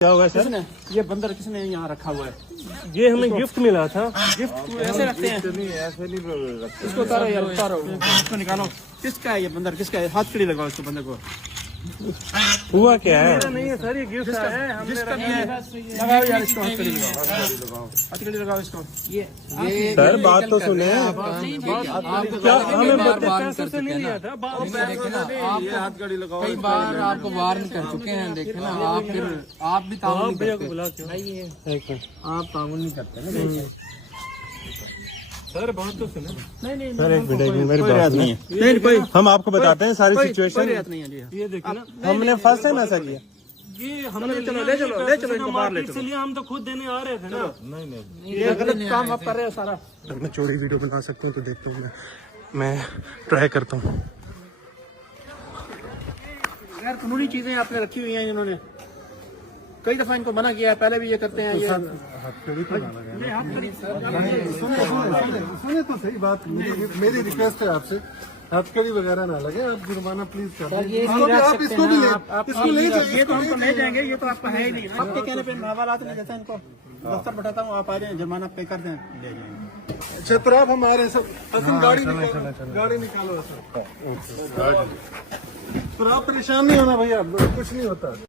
क्या हुआ सर? किसने ये बंदर किसने यहाँ रखा हुआ है? ये हमें गिफ्ट मिला था। गिफ्ट ऐसे रखते हैं? ऐसे नहीं रखते। इसको उतारो यार, उतारो, इसको निकालो। किसका है ये बंदर? किसका है? हाथ कड़ी लगाओ इसको, बंदर को। हुआ क्या है? मेरा नहीं है सर, ये गिफ्ट है। हमने जिसका भी है लगाओ यार, इसको हाथ कड़ी लगाओ, हाथ कड़ी लगाओ इसको। ये सर बात तो सुने। क्या हमें बता पैसों से नहीं लिया था? ये हाथ गाड़ी लगाओ। कई बार आपको वार्न कर चुके हैं, देखे ना आप, फिर आप भी तामुल नहीं भैया को करते। बुला क्यों? आप तामुल नहीं करते ना। सर बात तो सुने। नहीं सर एक मिनट मेरी बात नहीं नहीं। है, नहीं कोई हम आपको बताते हैं सारी कोई सिचुएशन। बात नहीं है जी। ये देखिए ना, हमने फर्स्ट टाइम ऐसा किया। ये हमने ले चलो इनको बाहर ले चलो। इसलिए हम तो खुद देने आ रहे थे ना। ये गलत काम आप कर रहे हो सारा। अगर मैं चौड़ी वीडियो बना सकता हूँ तो देखता हूँ मैं ट्राई करता हूँ। यार कानूनी चीजें आपने रखी हुई हैं इन्होंने, कई दफा इनको मना किया है, पहले भी ये करते हैं। ये सुने तो सही बात, मेरी रिक्वेस्ट है आपसे, हथकड़ी वगैरह ना लगे, आप जुर्माना प्लीज कर दें। आप इसको भी ले जाइए। ये तो हमको ले जाएंगे, ये तो आपका है ही नहीं। आपके कहने पे हवालात नहीं देता इनको, दफ्तर बैठाता हूँ, आप आ जाए, जुर्माना पे कर दें, ले जाएंगे। अच्छा तो आप हमारे सब असल गाड़ी निकालो। तो आप परेशान नहीं होना भैया, कुछ नहीं होता।